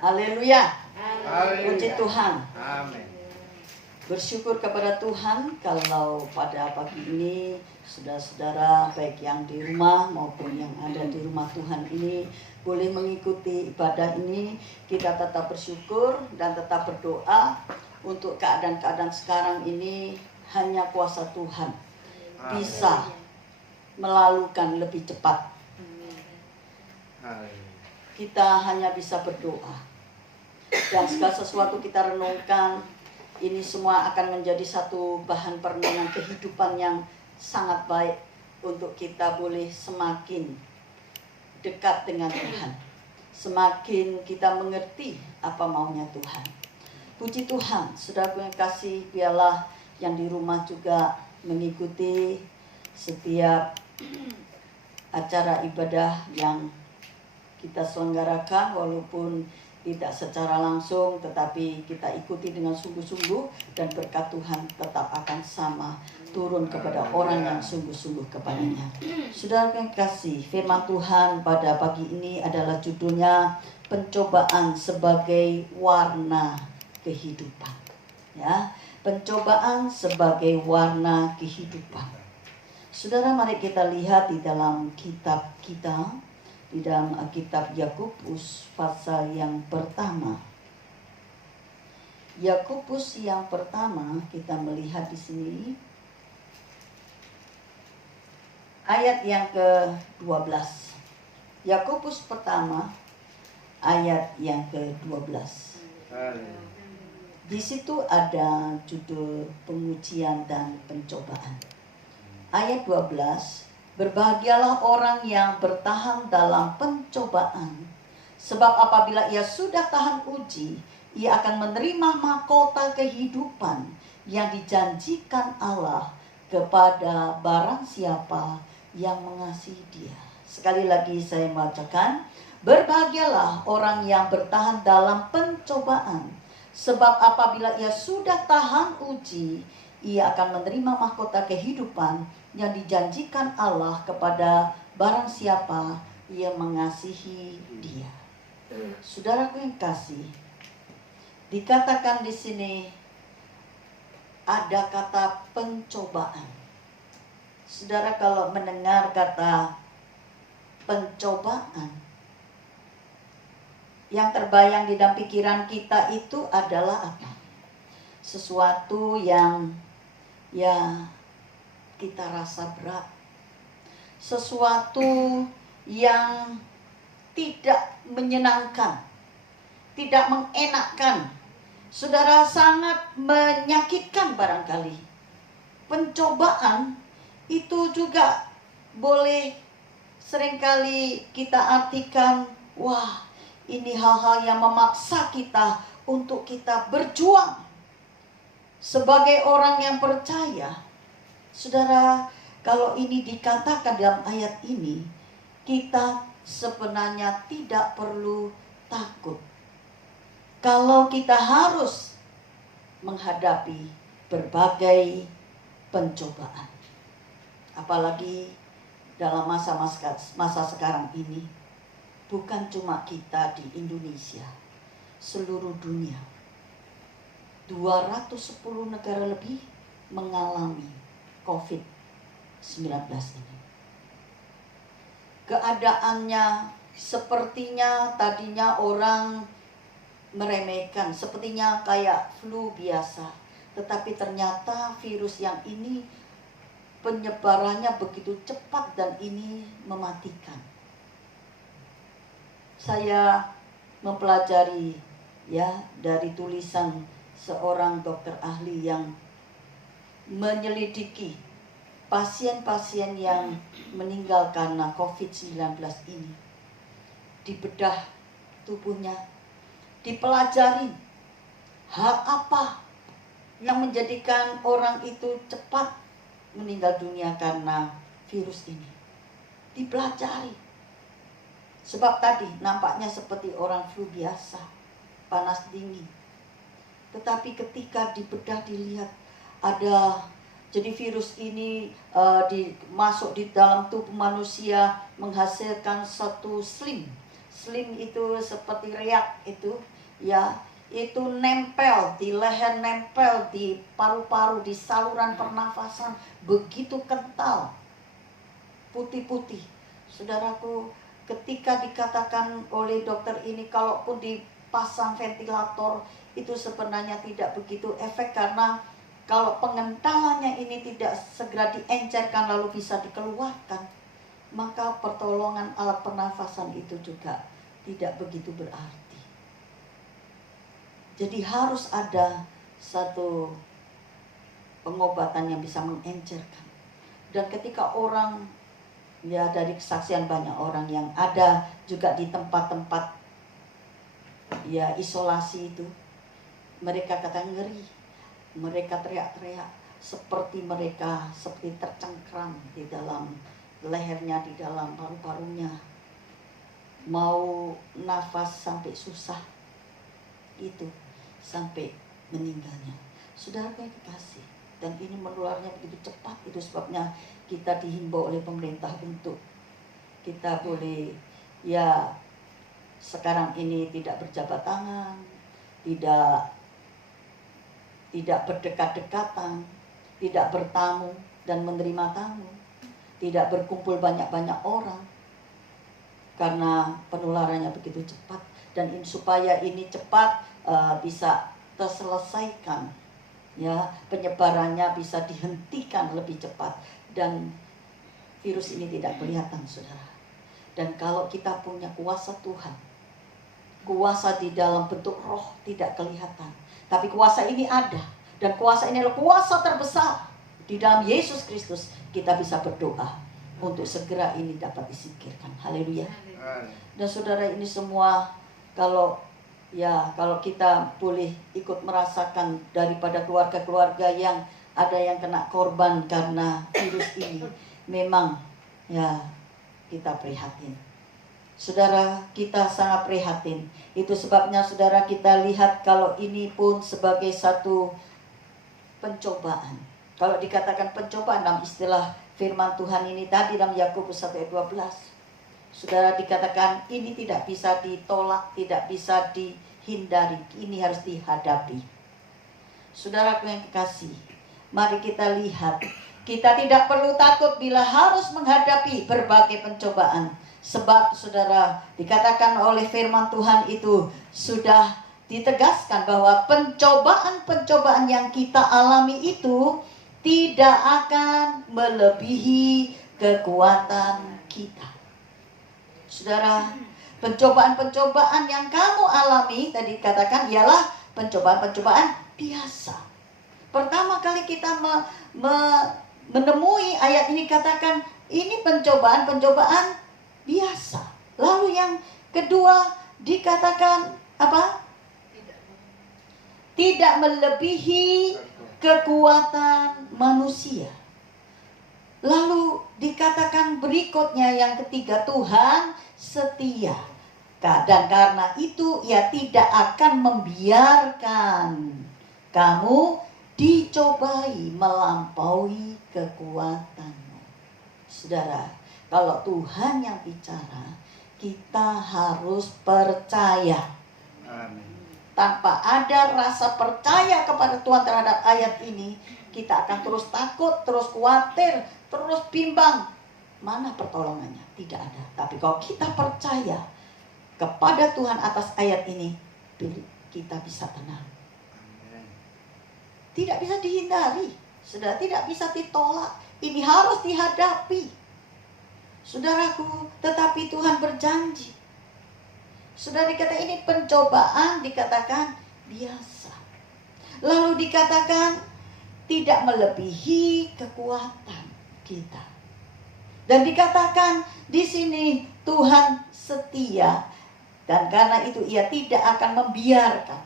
Haleluya. Haleluya. Puji Tuhan. Amin. Bersyukur kepada Tuhan kalau pada pagi ini saudara-saudara baik yang di rumah maupun yang ada di rumah Tuhan ini boleh mengikuti ibadah ini. Kita tetap bersyukur dan tetap berdoa untuk keadaan-keadaan sekarang ini. Hanya kuasa Tuhan bisa melalukan lebih cepat. Kita hanya bisa berdoa dan segala sesuatu kita renungkan. Ini semua akan menjadi satu bahan perenungan kehidupan yang sangat baik untuk kita boleh semakin dekat dengan Tuhan. Semakin kita mengerti apa maunya Tuhan. Puji Tuhan, saudaraku yang kasih, biarlah yang di rumah juga mengikuti setiap acara ibadah yang kita selenggarakan, walaupun tidak secara langsung, tetapi kita ikuti dengan sungguh-sungguh, dan berkat Tuhan tetap akan sama turun kepada orang yang sungguh-sungguh kepadanya. Saudara yang kasih, firman Tuhan pada pagi ini adalah judulnya pencobaan sebagai warna kehidupan. Ya, pencobaan sebagai warna kehidupan. Saudara, mari kita lihat di dalam kitab kita, di dalam kitab Yakobus pasal yang pertama. Yakobus yang pertama kita melihat di sini ayat yang ke-12. Yakobus pertama ayat yang ke-12. Di situ ada judul pengujian dan pencobaan. Ayat 12, berbahagialah orang yang bertahan dalam pencobaan, sebab apabila ia sudah tahan uji, ia akan menerima mahkota kehidupan yang dijanjikan Allah kepada barang siapa yang mengasihi Dia. Sekali lagi saya bacakan, berbahagialah orang yang bertahan dalam pencobaan, sebab apabila ia sudah tahan uji, ia akan menerima mahkota kehidupan yang dijanjikan Allah kepada barang siapa yang mengasihi Dia. Saudaraku yang kasih, dikatakan di sini ada kata pencobaan. Saudara, kalau mendengar kata pencobaan, yang terbayang di dalam pikiran kita itu adalah apa? Sesuatu yang kita rasa berat, sesuatu yang tidak menyenangkan, tidak mengenakkan. Saudara, sangat menyakitkan barangkali. Pencobaan itu juga boleh seringkali kita artikan, wah, ini hal-hal yang memaksa kita untuk kita berjuang. Sebagai orang yang percaya, saudara, kalau ini dikatakan dalam ayat ini, kita sebenarnya tidak perlu takut kalau kita harus menghadapi berbagai pencobaan. Apalagi dalam masa sekarang ini, bukan cuma kita di Indonesia, seluruh dunia. 210 negara lebih mengalami COVID-19 ini. Keadaannya sepertinya tadinya orang meremehkan, sepertinya kayak flu biasa. Tetapi ternyata virus yang ini penyebarannya begitu cepat dan ini mematikan. Saya mempelajari dari tulisan seorang dokter ahli yang menyelidiki pasien-pasien yang meninggal karena COVID-19 ini. Dibedah tubuhnya, dipelajari hal apa yang menjadikan orang itu cepat meninggal dunia karena virus ini. Dipelajari. Sebab tadi nampaknya seperti orang flu biasa, panas dingin. Tetapi ketika dibedah dilihat ada, jadi virus ini masuk di dalam tubuh manusia, menghasilkan satu slim itu seperti riak itu, ya, itu nempel di leher, nempel di paru-paru, di saluran pernafasan, begitu kental, putih-putih. Saudaraku, ketika dikatakan oleh dokter ini, kalaupun dipasang ventilator, itu sebenarnya tidak begitu efek, karena kalau pengentalannya ini tidak segera diencerkan lalu bisa dikeluarkan, maka pertolongan alat pernafasan itu juga tidak begitu berarti. Jadi harus ada satu pengobatan yang bisa mengencerkan. Dan ketika orang, ya dari kesaksian banyak orang yang ada juga di tempat-tempat ya isolasi itu, mereka kata ngeri, mereka teriak-teriak seperti tercengkram di dalam lehernya, di dalam paru-parunya, mau nafas sampai susah, itu sampai meninggalnya. Saudara yang kekasih, dan ini menularnya begitu cepat. Itu sebabnya kita dihimbau oleh pemerintah untuk kita boleh, ya sekarang ini tidak berjabat tangan, tidak berdekat-dekatan, tidak bertamu dan menerima tamu, tidak berkumpul banyak-banyak orang, karena penularannya begitu cepat. Dan supaya ini cepat bisa terselesaikan, ya penyebarannya bisa dihentikan lebih cepat, dan virus ini tidak kelihatan, saudara. Dan kalau kita punya kuasa Tuhan, kuasa di dalam bentuk roh tidak kelihatan, tapi kuasa ini ada, dan kuasa ini adalah kuasa terbesar di dalam Yesus Kristus. Kita bisa berdoa untuk segera ini dapat disingkirkan. Haleluya. Dan saudara, ini semua kalau kita boleh ikut merasakan daripada keluarga-keluarga yang ada yang kena korban karena virus ini, memang ya kita prihatin. Saudara, kita sangat prihatin. Itu sebabnya saudara, kita lihat kalau ini pun sebagai satu pencobaan. Kalau dikatakan pencobaan dalam istilah firman Tuhan ini tadi dalam Yakobus 1 ayat 12, saudara, dikatakan ini tidak bisa ditolak, tidak bisa dihindari, ini harus dihadapi. Saudaraku yang kekasih, mari kita lihat, kita tidak perlu takut bila harus menghadapi berbagai pencobaan. Sebab saudara, dikatakan oleh firman Tuhan itu sudah ditegaskan bahwa pencobaan-pencobaan yang kita alami itu tidak akan melebihi kekuatan kita. Saudara, pencobaan-pencobaan yang kamu alami tadi dikatakan ialah pencobaan-pencobaan biasa. Pertama kali kita menemui ayat ini, katakan ini pencobaan-pencobaan biasa. Lalu yang kedua dikatakan apa? Tidak melebihi kekuatan manusia. Lalu dikatakan berikutnya yang ketiga, Tuhan setia. Dan karena itu ia tidak akan membiarkan kamu dicobai melampaui kekuatanmu. Saudara, kalau Tuhan yang bicara, kita harus percaya. Amin. Tanpa ada rasa percaya kepada Tuhan terhadap ayat ini, kita akan terus takut, terus khawatir, terus bimbang. Mana pertolongannya? Tidak ada. Tapi kalau kita percaya kepada Tuhan atas ayat ini, kita bisa tenang. Tidak bisa dihindari, sudah tidak bisa ditolak. Ini harus dihadapi. Saudaraku, tetapi Tuhan berjanji. Sudah dikata ini pencobaan, dikatakan biasa. Lalu dikatakan tidak melebihi kekuatan kita. Dan dikatakan di sini Tuhan setia, dan karena itu ia tidak akan membiarkan.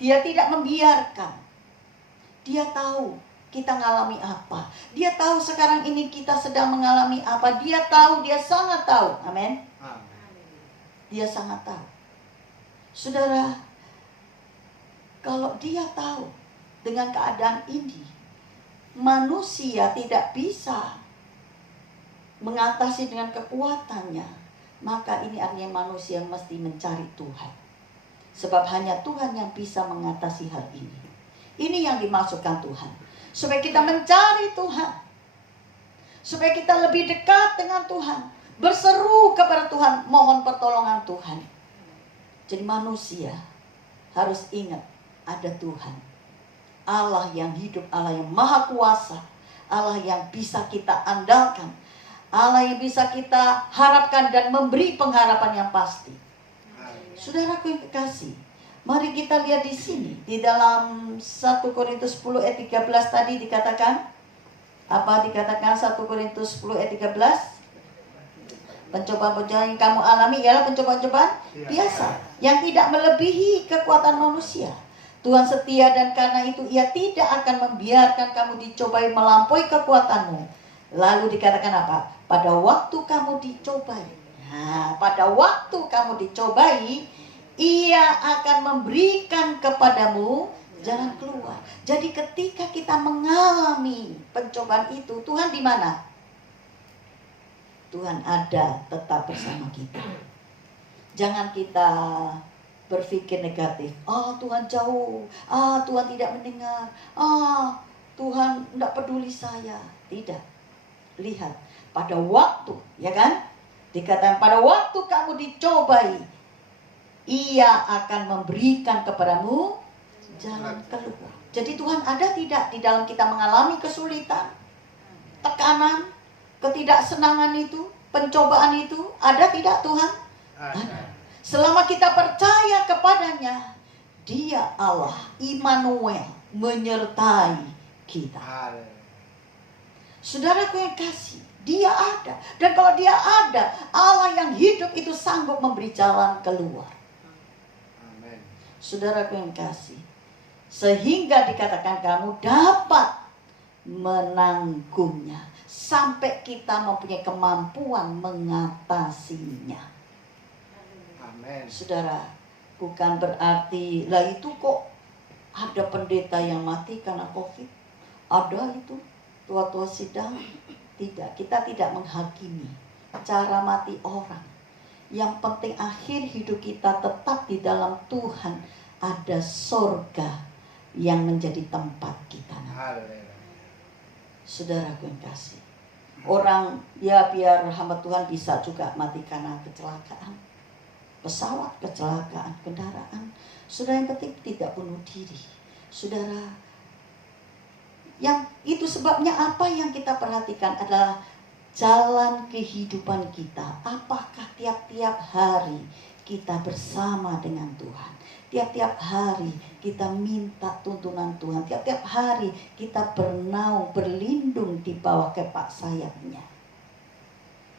Dia tidak membiarkan. Dia tahu kita mengalami apa. Dia tahu sekarang ini kita sedang mengalami apa. Dia tahu, dia sangat tahu. Amin. Dia sangat tahu. Saudara, kalau dia tahu dengan keadaan ini, manusia tidak bisa mengatasi dengan kekuatannya, maka ini artinya manusia mesti mencari Tuhan. Sebab hanya Tuhan yang bisa mengatasi hal ini. Ini yang dimaksudkan Tuhan. Supaya kita mencari Tuhan. Supaya kita lebih dekat dengan Tuhan. Berseru kepada Tuhan, mohon pertolongan Tuhan. Jadi manusia harus ingat ada Tuhan. Allah yang hidup, Allah yang maha kuasa. Allah yang bisa kita andalkan. Allah yang bisa kita harapkan dan memberi pengharapan yang pasti. Saudaraku yang kekasih, mari kita lihat di sini. Di dalam 1 Korintus 10 ayat 13 tadi dikatakan. Apa dikatakan 1 Korintus 10 ayat 13? Pencobaan-pencobaan yang kamu alami ialah pencobaan-pencobaan biasa. Yang tidak melebihi kekuatan manusia. Tuhan setia dan karena itu Ia tidak akan membiarkan kamu dicobai melampaui kekuatanmu. Lalu dikatakan apa? Pada waktu kamu dicobai. Nah, pada waktu kamu dicobai, Ia akan memberikan kepadamu jalan keluar. Jadi ketika kita mengalami pencobaan itu, Tuhan di mana? Tuhan ada tetap bersama kita. Jangan kita berpikir negatif. Tuhan jauh. Tuhan tidak mendengar. Tuhan tidak peduli saya. Tidak. Lihat. Pada waktu, ya kan? Dikatakan pada waktu kamu dicobai, Ia akan memberikan kepadamu jalan keluar. Jadi Tuhan ada tidak di dalam kita mengalami kesulitan, tekanan, ketidaksenangan itu, pencobaan itu? Ada tidak Tuhan? Ada. Selama kita percaya kepadanya, Dia Allah, Immanuel, menyertai kita. Saudaraku yang kasih, Dia ada. Dan kalau Dia ada, Allah yang hidup itu sanggup memberi jalan keluar. Amen. Saudaraku yang kasih, sehingga dikatakan kamu dapat menanggungnya sampai kita mempunyai kemampuan mengatasinya. Amen. Saudara, bukan berarti lah itu kok ada pendeta yang mati karena COVID. Ada itu tua-tua sidang. Tidak, kita tidak menghakimi cara mati orang. Yang penting akhir hidup kita tetap di dalam Tuhan. Ada sorga yang menjadi tempat kita. Saudaraku yang kasih, orang ya biar hamba Tuhan bisa juga mati karena kecelakaan pesawat, kecelakaan kendaraan. Saudara, yang penting tidak bunuh diri. Saudara, yang itu sebabnya apa yang kita perhatikan adalah jalan kehidupan kita. Apakah tiap-tiap hari kita bersama dengan Tuhan? Tiap-tiap hari kita minta tuntunan Tuhan. Tiap-tiap hari kita bernaung, berlindung di bawah kepak sayapnya.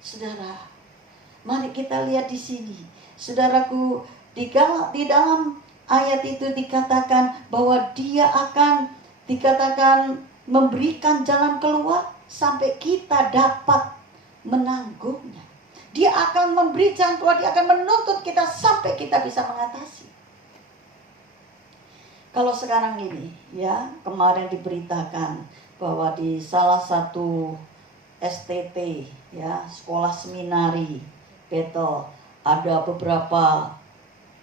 Saudara, mari kita lihat di sini. Saudaraku, di dalam ayat itu dikatakan bahwa Dia akan dikatakan memberikan jalan keluar sampai kita dapat menanggungnya. Dia akan memberi jalan keluar, Dia akan menuntut kita sampai kita bisa mengatasi. Kalau sekarang ini, ya, kemarin diberitakan bahwa di salah satu STT, ya, sekolah seminari Bethel, ada beberapa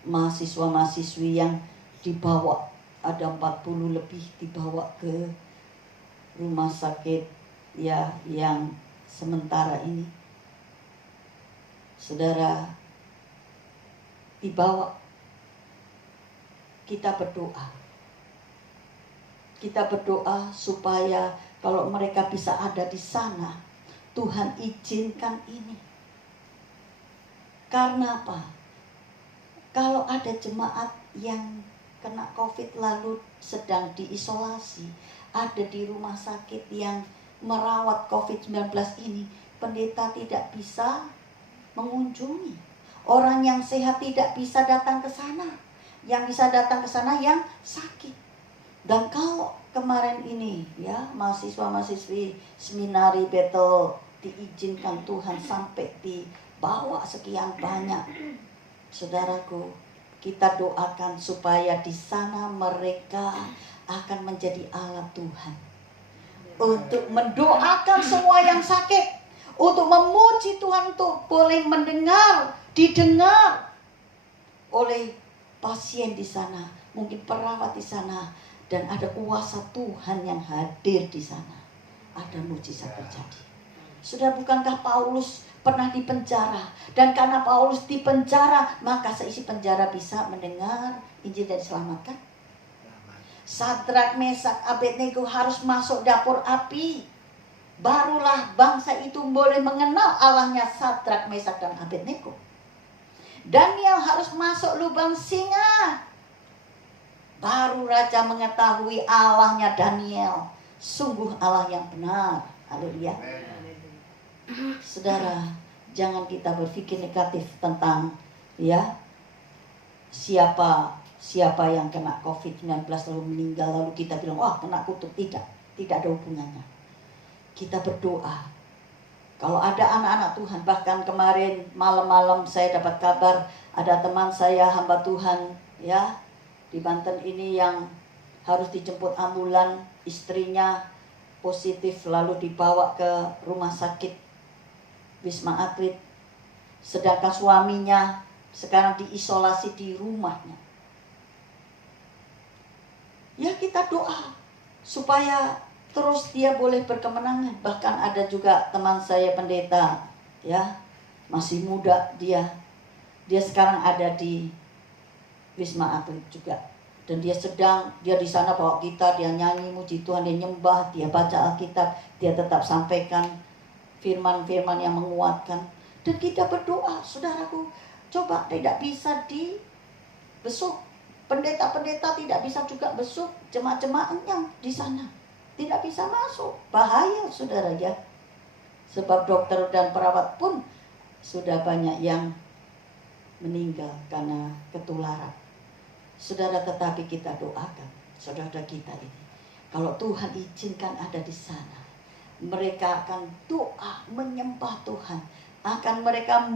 mahasiswa-mahasiswi yang dibawa, ada 40 lebih dibawa ke rumah sakit, ya, yang sementara ini. Saudara, dibawa, kita berdoa. Kita berdoa supaya kalau mereka bisa ada di sana, Tuhan izinkan ini. Karena apa? Kalau ada jemaat yang kena COVID lalu sedang diisolasi, ada di rumah sakit yang merawat COVID-19 ini, pendeta tidak bisa mengunjungi. Orang yang sehat tidak bisa datang ke sana. Yang bisa datang ke sana yang sakit. Dan kalau kemarin ini, ya, mahasiswa-mahasiswi seminari Bethel diizinkan Tuhan sampai dibawa sekian banyak, saudaraku, kita doakan supaya di sana mereka akan menjadi alat Tuhan untuk mendoakan semua yang sakit, untuk memuji Tuhan, untuk boleh mendengar, didengar oleh pasien di sana, mungkin perawat di sana, dan ada kuasa Tuhan yang hadir di sana. Ada mujizat terjadi. Sudah, bukankah Paulus pernah di penjara, dan karena Paulus di penjara maka seisi penjara bisa mendengar Injil dan diselamatkan? Sadrak, Mesak, Abednego harus masuk dapur api, barulah bangsa itu boleh mengenal Allahnya Sadrak, Mesak, dan Abednego. Daniel harus masuk lubang singa, baru raja mengetahui Allahnya Daniel sungguh Allah yang benar. Haleluya. Saudara, jangan kita berpikir negatif tentang siapa yang kena COVID-19 lalu meninggal, lalu kita bilang wah kena kutuk. Tidak ada hubungannya. Kita berdoa. Kalau ada anak-anak Tuhan, bahkan kemarin malam-malam saya dapat kabar ada teman saya, hamba Tuhan di Banten ini, yang harus dijemput ambulan, istrinya positif lalu dibawa ke rumah sakit Wisma Atlet, sedangkan suaminya sekarang diisolasi di rumahnya. Ya, kita doa supaya terus dia boleh berkemenangan. Bahkan ada juga teman saya pendeta, masih muda dia sekarang ada di Wisma Atlet juga, dan dia di sana bawa gitar, dia nyanyi muji Tuhan, dia nyembah, dia baca Alkitab, dia tetap sampaikan firman-firman yang menguatkan. Dan kita berdoa, saudaraku, coba tidak bisa dibesuk, pendeta-pendeta tidak bisa juga besuk jemaat-jemaatnya di sana, tidak bisa masuk, bahaya saudara ya. Sebab dokter dan perawat pun sudah banyak yang meninggal karena ketularan. Saudara, tetapi kita doakan saudara kita ini, kalau Tuhan izinkan ada di sana, mereka akan doa menyembah Tuhan, akan mereka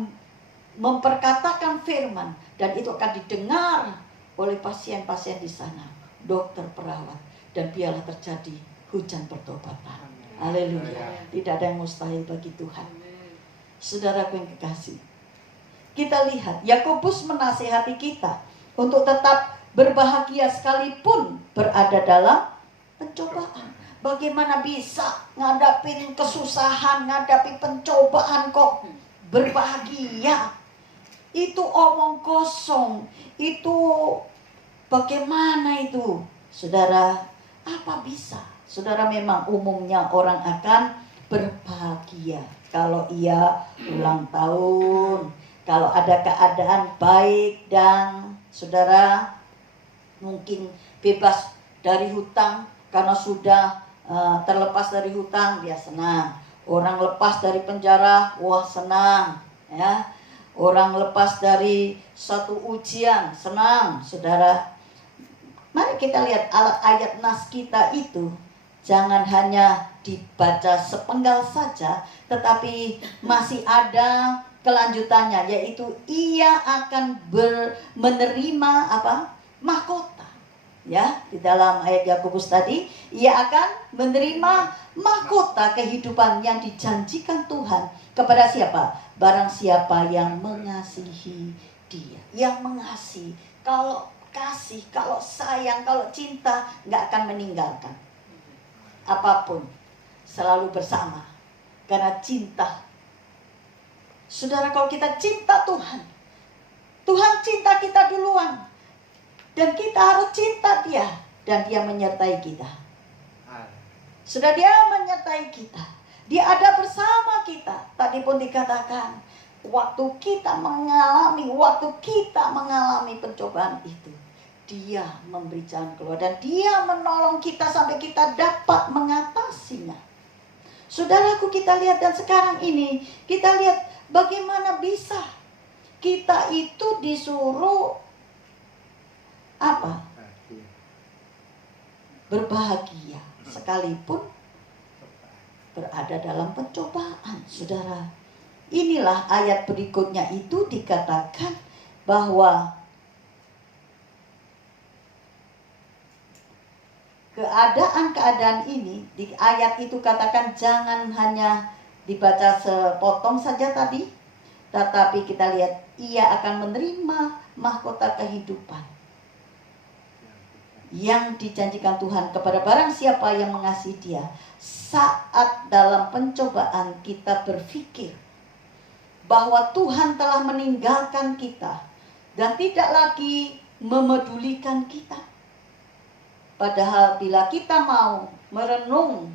memperkatakan firman, dan itu akan didengar oleh pasien-pasien di sana, dokter, perawat, dan biarlah terjadi hujan pertobatan. Haleluya. Tidak ada yang mustahil bagi Tuhan. Saudaraku yang kekasih, kita lihat Yakobus menasihati kita untuk tetap berbahagia sekalipun berada dalam pencobaan. Bagaimana bisa ngadapin kesusahan, ngadapi pencobaan kok berbahagia? Itu omong kosong. Itu bagaimana itu? Saudara, apa bisa? Saudara, memang umumnya orang akan berbahagia kalau ia ulang tahun, kalau ada keadaan baik, dan saudara mungkin bebas dari hutang karena sudah terlepas dari hutang, dia senang. Orang lepas dari penjara, wah senang ya. Orang lepas dari satu ujian, senang. Saudara, mari kita lihat ayat nas kita itu jangan hanya dibaca sepenggal saja, tetapi masih ada kelanjutannya, yaitu ia akan menerima mahkota. Ya, di dalam ayat Yakobus tadi, ia akan menerima mahkota kehidupan yang dijanjikan Tuhan kepada siapa? Barang siapa yang mengasihi dia. Yang mengasihi, kalau kasih, kalau sayang, kalau cinta, gak akan meninggalkan apapun, selalu bersama karena cinta. Saudara, kalau kita cinta Tuhan, Tuhan cinta kita duluan, dan kita harus cinta dia, dan dia menyertai kita. Sudah, dia menyertai kita, dia ada bersama kita. Tadi pun dikatakan, waktu kita mengalami pencobaan itu, dia memberi jalan keluar, dan dia menolong kita sampai kita dapat mengatasinya. Saudaraku, kita lihat, dan sekarang ini kita lihat bagaimana bisa kita itu disuruh berbahagia sekalipun berada dalam pencobaan. Saudara, inilah ayat berikutnya itu dikatakan bahwa keadaan-keadaan ini, di ayat itu katakan jangan hanya dibaca sepotong saja tadi, tetapi kita lihat ia akan menerima mahkota kehidupan yang dijanjikan Tuhan kepada barang siapa yang mengasihi Dia. Saat dalam pencobaan kita berpikir bahwa Tuhan telah meninggalkan kita dan tidak lagi memedulikan kita. Padahal bila kita mau merenung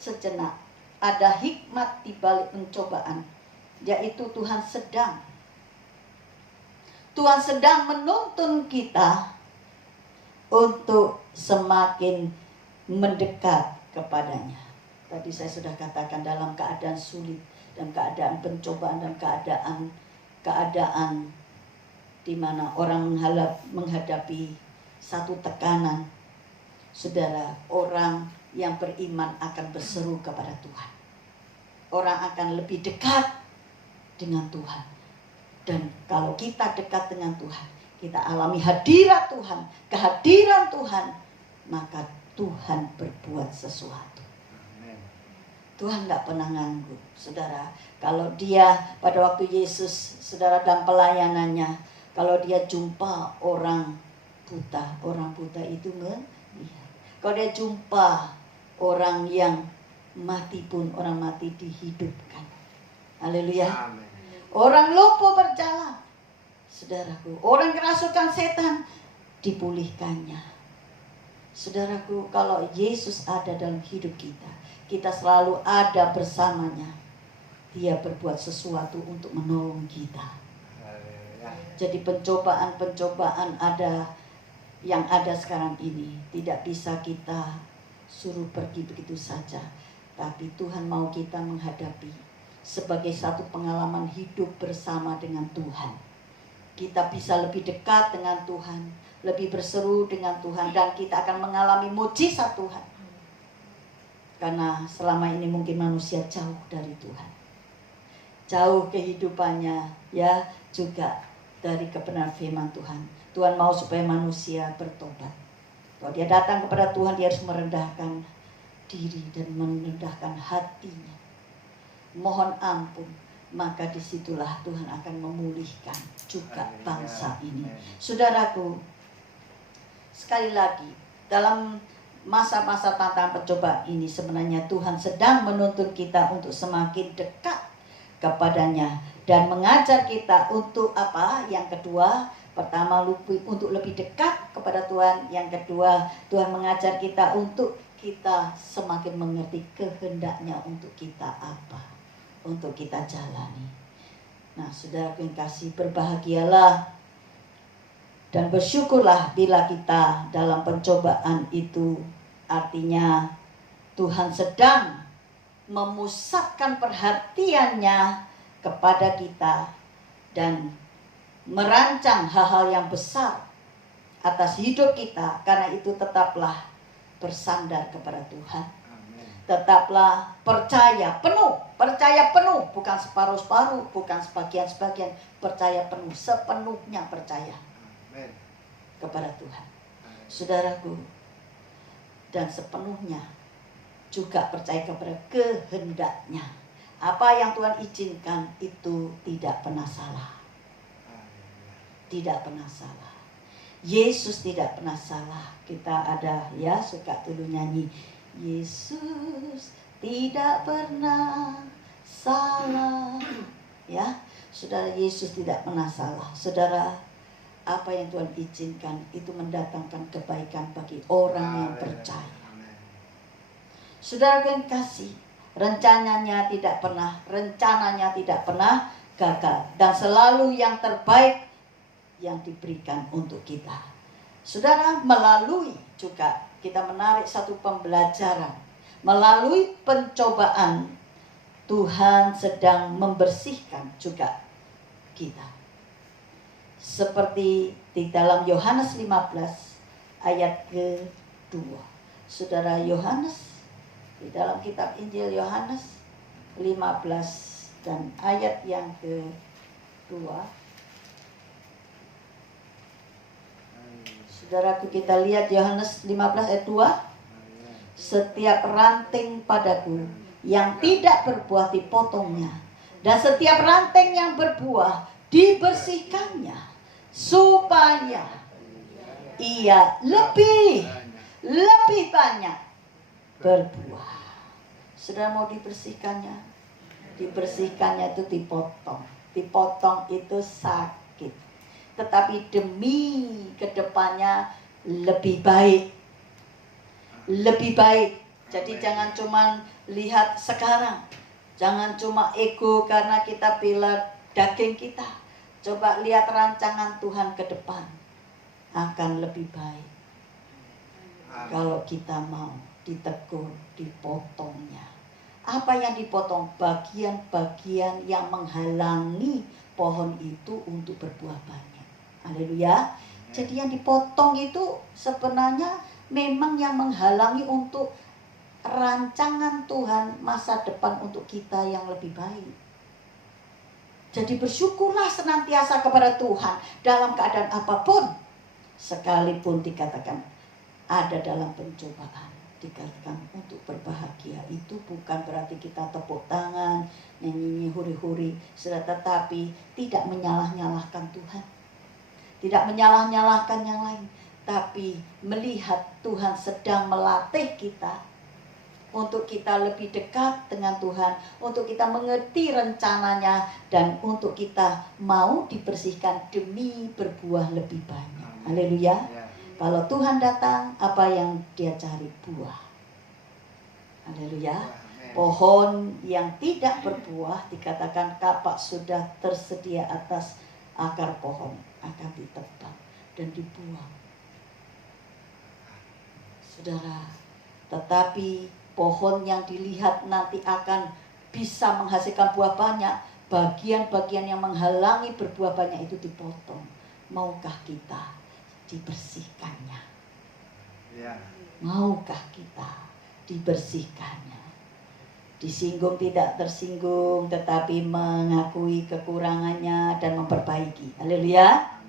sejenak, ada hikmat di balik pencobaan, yaitu Tuhan sedang menuntun kita untuk semakin mendekat kepadanya. Tadi saya sudah katakan, dalam keadaan sulit dan keadaan pencobaan dan keadaan di mana orang menghadapi satu tekanan, saudara, orang yang beriman akan berseru kepada Tuhan. Orang akan lebih dekat dengan Tuhan. Dan kalau kita dekat dengan Tuhan, kita alami hadirat Tuhan, kehadiran Tuhan, maka Tuhan berbuat sesuatu. Tuhan gak pernah nganggur, saudara. Kalau dia pada waktu Yesus, saudara, dalam pelayanannya, kalau dia jumpa orang buta itu melihat. Kalau dia jumpa orang yang mati pun, orang mati dihidupkan. Haleluya. Orang lumpuh berjalan, saudaraku. Orang kerasukan setan dipulihkannya. Saudaraku, kalau Yesus ada dalam hidup kita, kita selalu ada bersamanya. Dia berbuat sesuatu untuk menolong kita. Jadi pencobaan yang ada sekarang ini tidak bisa kita suruh pergi begitu saja. Tapi Tuhan mau kita menghadapi sebagai satu pengalaman hidup bersama dengan Tuhan. Kita bisa lebih dekat dengan Tuhan, lebih berseru dengan Tuhan, dan kita akan mengalami mujizat Tuhan. Karena selama ini mungkin manusia jauh dari Tuhan. Jauh kehidupannya, ya, juga dari kebenaran firman Tuhan. Tuhan mau supaya manusia bertobat. Kalau dia datang kepada Tuhan, dia harus merendahkan diri dan merendahkan hatinya. Mohon ampun, maka disitulah Tuhan akan memulihkan juga bangsa ini. Saudaraku, sekali lagi, dalam masa-masa tantangan pencobaan ini sebenarnya Tuhan sedang menuntun kita untuk semakin dekat kepadanya dan mengajar kita untuk apa? Yang kedua, pertama untuk lebih dekat kepada Tuhan. Yang kedua, Tuhan mengajar kita untuk kita semakin mengerti kehendaknya untuk kita apa, untuk kita jalani. Nah, saudaraku yang kasih, berbahagialah dan bersyukurlah bila kita dalam pencobaan itu. Artinya Tuhan sedang memusatkan perhatiannya kepada kita dan merancang hal-hal yang besar atas hidup kita. Karena itu tetaplah bersandar kepada Tuhan. Tetaplah percaya penuh, bukan separuh-separuh, bukan sebagian-sebagian, percaya penuh, sepenuhnya percaya kepada Tuhan. Saudaraku, dan sepenuhnya juga percaya kepada kehendaknya. Apa yang Tuhan izinkan itu tidak pernah salah. Tidak pernah salah. Yesus tidak pernah salah. Kita ada, ya, suka dulu nyanyi, Yesus tidak pernah salah. Ya, saudara, Yesus tidak pernah salah. Saudara, apa yang Tuhan izinkan itu mendatangkan kebaikan bagi orang yang percaya. Saudara yang kasih, rencananya tidak pernah gagal, dan selalu yang terbaik yang diberikan untuk kita. Saudara, melalui juga kita menarik satu pembelajaran. Melalui pencobaan, Tuhan sedang membersihkan juga kita. Seperti di dalam Yohanes 15 ayat ke-2. Saudara, Yohanes, di dalam kitab Injil Yohanes 15 dan ayat yang ke-2. Saudaraku, kita lihat Yohanes 15 ayat 2. Setiap ranting padaku yang tidak berbuah dipotongnya, dan setiap ranting yang berbuah dibersihkannya, supaya ia lebih banyak berbuah. Sudah mau dibersihkannya? Dibersihkannya itu dipotong. Dipotong itu sakit, tetapi demi kedepannya lebih baik. Lebih baik. Jadi jangan cuma lihat sekarang. Jangan cuma ego karena kita bela daging kita. Coba lihat rancangan Tuhan ke depan. Akan lebih baik kalau kita mau ditegur, dipotongnya. Apa yang dipotong? Bagian-bagian yang menghalangi pohon itu untuk berbuah banyak. Haleluya. Jadi yang dipotong itu sebenarnya memang yang menghalangi untuk rancangan Tuhan masa depan untuk kita yang lebih baik. Jadi bersyukurlah senantiasa kepada Tuhan dalam keadaan apapun. Sekalipun dikatakan ada dalam pencobaan, dikatakan untuk berbahagia. Itu bukan berarti kita tepuk tangan, nyanyi huri-huri, tetapi tidak menyalah-nyalahkan Tuhan. Tidak menyalah-nyalahkan yang lain, tapi melihat Tuhan sedang melatih kita untuk kita lebih dekat dengan Tuhan, untuk kita mengerti rencananya, dan untuk kita mau dibersihkan demi berbuah lebih banyak. Haleluya. Kalau Tuhan datang, apa yang dia cari? Buah. Haleluya. Pohon yang tidak berbuah dikatakan kapak sudah tersedia atas akar pohon, akan ditebang dan dibuang. Saudara, tetapi pohon yang dilihat nanti akan bisa menghasilkan buah banyak, bagian-bagian yang menghalangi berbuah banyak itu dipotong. Maukah kita dibersihkannya? Maukah kita dibersihkannya? Disinggung tidak tersinggung, tetapi mengakui kekurangannya dan memperbaiki. Haleluya.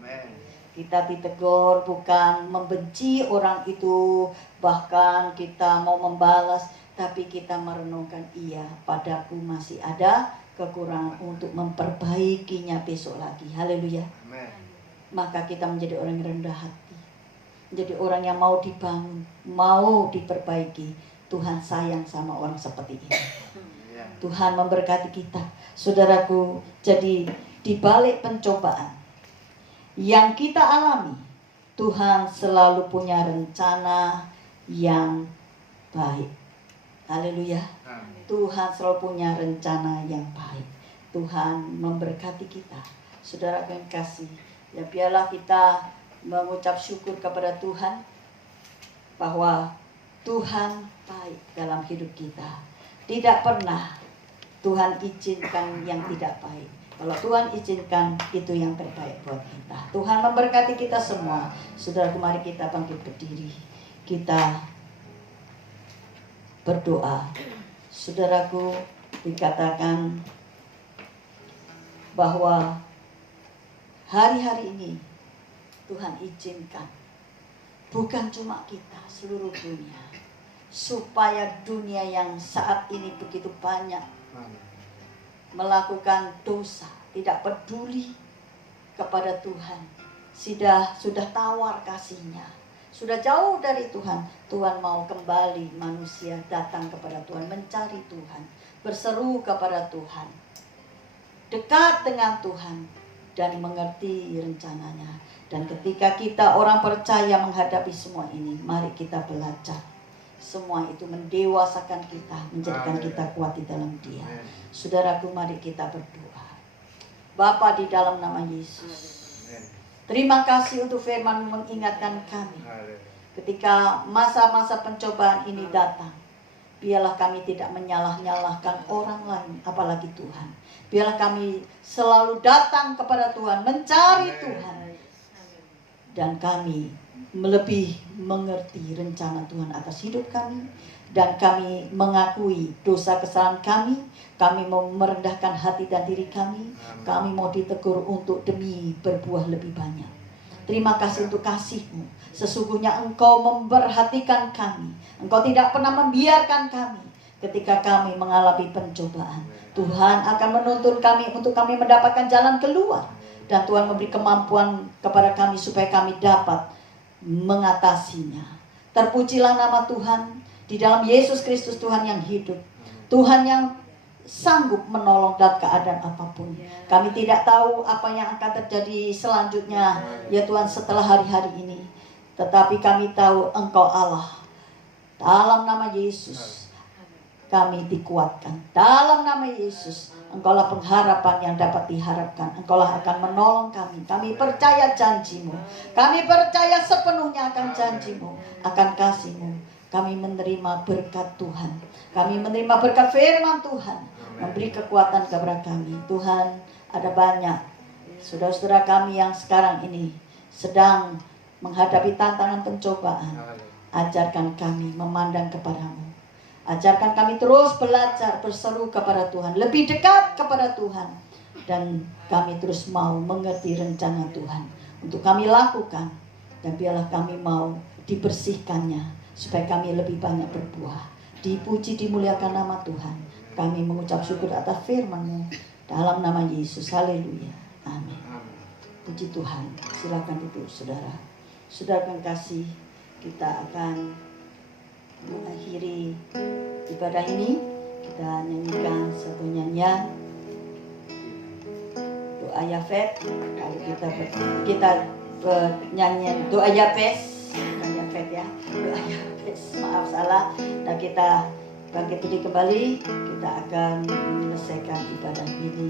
Kita ditegur bukan membenci orang itu, bahkan kita mau membalas, tapi kita merenungkan, iya, padaku masih ada kekurangan untuk memperbaikinya besok lagi. Haleluya. Maka kita menjadi orang yang rendah hati, menjadi orang yang mau dibangun, mau diperbaiki. Tuhan sayang sama orang seperti ini. Tuhan memberkati kita, saudaraku. Jadi di balik pencobaan yang kita alami, Tuhan selalu punya rencana yang baik. Haleluya. Tuhan selalu punya rencana yang baik. Tuhan memberkati kita. Saudara yang kasih, ya biarlah kita mengucap syukur kepada Tuhan bahwa Tuhan baik dalam hidup kita. Tidak pernah Tuhan izinkan yang tidak baik. Kalau Tuhan izinkan, itu yang terbaik buat kita. Tuhan memberkati kita semua. Saudara, mari kita bangkit berdiri. Kita berdoa. Saudaraku, dikatakan bahwa hari-hari ini Tuhan izinkan, bukan cuma kita, seluruh dunia, supaya dunia yang saat ini begitu banyak melakukan dosa, tidak peduli kepada Tuhan, sudah tawar kasihnya, sudah jauh dari Tuhan. Tuhan mau kembali manusia datang kepada Tuhan, mencari Tuhan, berseru kepada Tuhan, dekat dengan Tuhan, dan mengerti rencananya. Dan ketika kita orang percaya menghadapi semua ini, mari kita belajar. Semua itu mendewasakan kita, menjadikan kita kuat di dalam Dia. Saudaraku, mari kita berdoa. Bapa, di dalam nama Yesus, terima kasih untuk firman mengingatkan kami. Ketika masa-masa pencobaan ini datang, biarlah kami tidak menyalah-nyalahkan orang lain, apalagi Tuhan. Biarlah kami selalu datang kepada Tuhan, mencari Tuhan. Dan kami lebih mengerti rencana Tuhan atas hidup kami, dan kami mengakui dosa kesalahan kami. Kami mau merendahkan hati dan diri kami. Kami mau ditegur untuk demi berbuah lebih banyak. Terima kasih untuk kasih-Mu. Sesungguhnya Engkau memperhatikan kami. Engkau tidak pernah membiarkan kami. ketika kami mengalami pencobaan. Tuhan akan menuntun kami untuk kami mendapatkan jalan keluar. Dan Tuhan memberi kemampuan kepada kami supaya kami dapat mengatasinya. Terpujilah nama Tuhan di dalam Yesus Kristus, Tuhan yang hidup. Tuhan yang sanggup menolong dalam keadaan apapun. Kami tidak tahu apa yang akan terjadi selanjutnya, ya Tuhan, setelah hari-hari ini. Tetapi kami tahu Engkau Allah. Dalam nama Yesus kami dikuatkan. Dalam nama Yesus, Engkaulah pengharapan yang dapat diharapkan. Engkaulah akan menolong kami. Kami percaya janji-Mu. Kami percaya sepenuhnya akan janji-Mu, akan kasih-Mu. Kami menerima berkat Tuhan. Kami menerima berkat firman Tuhan. Memberi kekuatan kepada kami. Tuhan, ada banyak saudara-saudara kami yang sekarang ini sedang menghadapi tantangan pencobaan. Ajarkan kami memandang kepadamu. Ajarkan kami terus belajar, berseru kepada Tuhan, lebih dekat kepada Tuhan. Dan kami terus mau mengerti rencana Tuhan untuk kami lakukan. Dan biarlah kami mau dibersihkannya, supaya kami lebih banyak berbuah. Dipuji, dimuliakan nama Tuhan. Kami mengucap syukur atas firman-Mu dalam nama Yesus. Haleluya. Amin. Puji Tuhan. Silakan duduk, saudara. Saudara yang kasih, kita akan mengakhiri ibadah ini. Kita nyanyikan satu nyanyian doa Yafet. Lalu kita nyanyian doa Yafes. Doa Yafet ya. Doa Yafes. Maaf salah. Dan kita bangkit berdiri kembali. Kita akan menyelesaikan ibadah ini.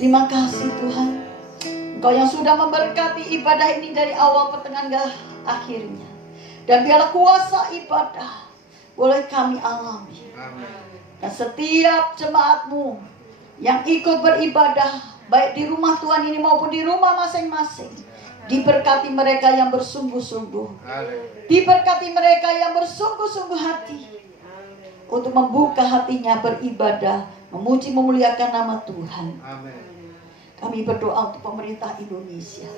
Terima kasih Tuhan, Engkau yang sudah memberkati ibadah ini dari awal pertengahan ke akhirnya. Dan biarlah kuasa ibadah boleh kami alami. Dan setiap jemaat-Mu yang ikut beribadah, baik di rumah Tuhan ini maupun di rumah masing-masing, diberkati mereka yang bersungguh-sungguh. Diberkati mereka yang bersungguh-sungguh hati untuk membuka hatinya beribadah, memuji, memuliakan nama Tuhan. Kami berdoa untuk pemerintah Indonesia.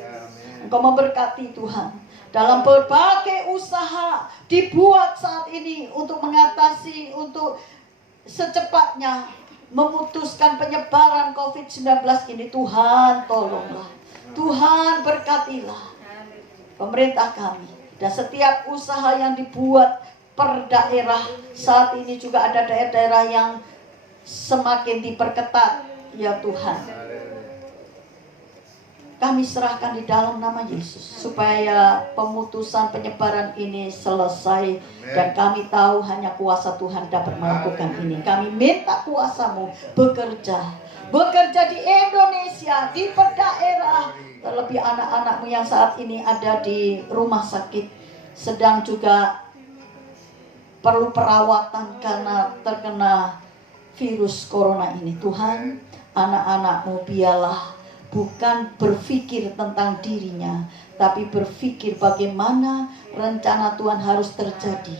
Engkau memberkati Tuhan dalam berbagai usaha dibuat saat ini untuk mengatasi, untuk secepatnya memutuskan penyebaran COVID-19 ini. Tuhan tolonglah, Tuhan berkatilah pemerintah kami. Dan setiap usaha yang dibuat per daerah, saat ini juga ada daerah-daerah yang semakin diperketat, ya Tuhan. Kami serahkan di dalam nama Yesus supaya pemutusan penyebaran ini selesai. Dan kami tahu hanya kuasa Tuhan dapat melakukan ini. Kami minta kuasa-Mu bekerja di Indonesia, di per daerah, terlebih anak-anak-Mu yang saat ini ada di rumah sakit. sedang juga perlu perawatan karena terkena virus corona ini. Tuhan, anak-anak-Mu biarlah bukan berpikir tentang dirinya, tapi berpikir bagaimana rencana Tuhan harus terjadi.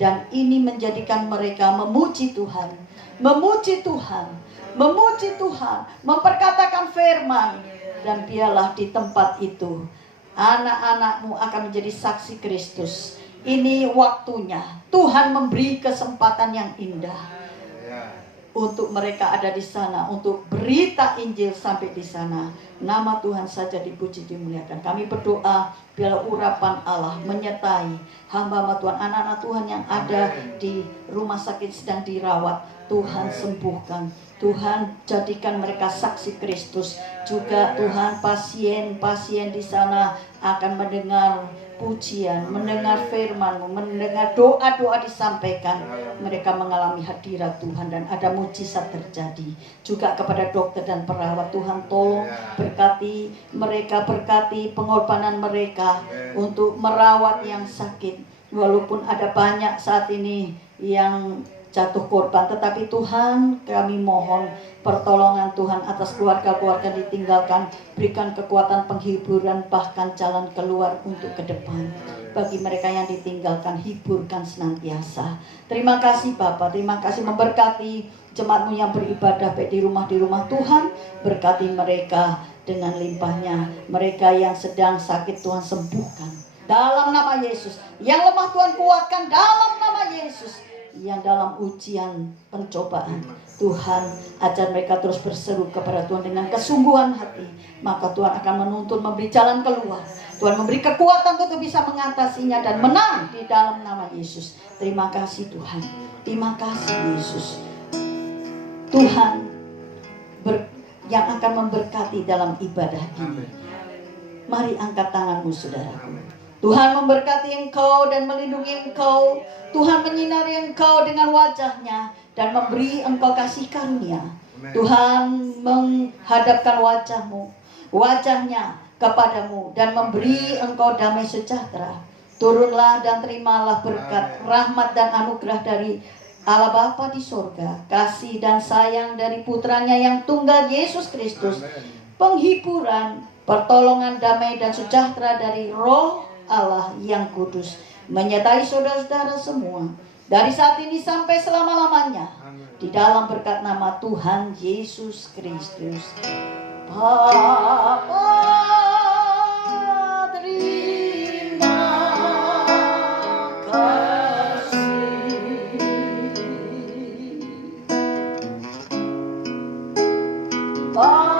Dan ini menjadikan mereka memuji Tuhan, memuji Tuhan, memuji Tuhan, memperkatakan firman. Dan biarlah di tempat itu anak-anak-Mu akan menjadi saksi Kristus. Ini waktunya Tuhan memberi kesempatan yang indah untuk mereka ada di sana, untuk berita Injil sampai di sana. Nama Tuhan saja dipuji, dimuliakan. Kami berdoa biarlah urapan Allah menyertai hamba-hamba Tuhan, anak-anak Tuhan yang ada di rumah sakit sedang dirawat. Tuhan sembuhkan, Tuhan jadikan mereka saksi Kristus. Juga Tuhan pasien-pasien di sana akan mendengar pujian, mendengar firman-Mu, mendengar doa-doa disampaikan. Mereka mengalami hadirat Tuhan dan ada mujizat terjadi. Juga kepada dokter dan perawat, Tuhan tolong berkati mereka, berkati pengorbanan mereka untuk merawat yang sakit. Walaupun ada banyak saat ini yang jatuh korban, tetapi Tuhan, kami mohon pertolongan Tuhan atas keluarga-keluarga ditinggalkan. Berikan kekuatan, penghiburan, bahkan jalan keluar untuk ke depan. Bagi mereka yang ditinggalkan, hiburkan senantiasa. Terima kasih Bapa, terima kasih memberkati jemaat-Mu yang beribadah baik di rumah Tuhan. Berkati mereka dengan limpahnya. Mereka yang sedang sakit Tuhan sembuhkan dalam nama Yesus. Yang lemah Tuhan kuatkan dalam nama Yesus. Yang dalam ujian pencobaan, Tuhan ajar mereka terus berseru kepada Tuhan dengan kesungguhan hati. Maka Tuhan akan menuntun, memberi jalan keluar. Tuhan memberi kekuatan untuk bisa mengatasinya dan menang di dalam nama Yesus. Terima kasih Tuhan, terima kasih Yesus. Tuhan yang akan memberkati dalam ibadah ini. Mari angkat tanganmu saudaraku. Tuhan memberkati engkau dan melindungi engkau. Tuhan menyinari engkau dengan wajahnya dan memberi engkau kasih karunia. Tuhan menghadapkan wajahnya kepadamu dan memberi engkau damai sejahtera. Turunlah dan terimalah berkat, rahmat dan anugerah dari Allah Bapa di sorga, kasih dan sayang dari putranya yang tunggal Yesus Kristus, penghiburan, pertolongan, damai dan sejahtera dari Roh Allah yang kudus menyertai saudara-saudara semua dari saat ini sampai selama-lamanya, di dalam berkat nama Tuhan Yesus Kristus. Bapa, terima kasih. Bapa,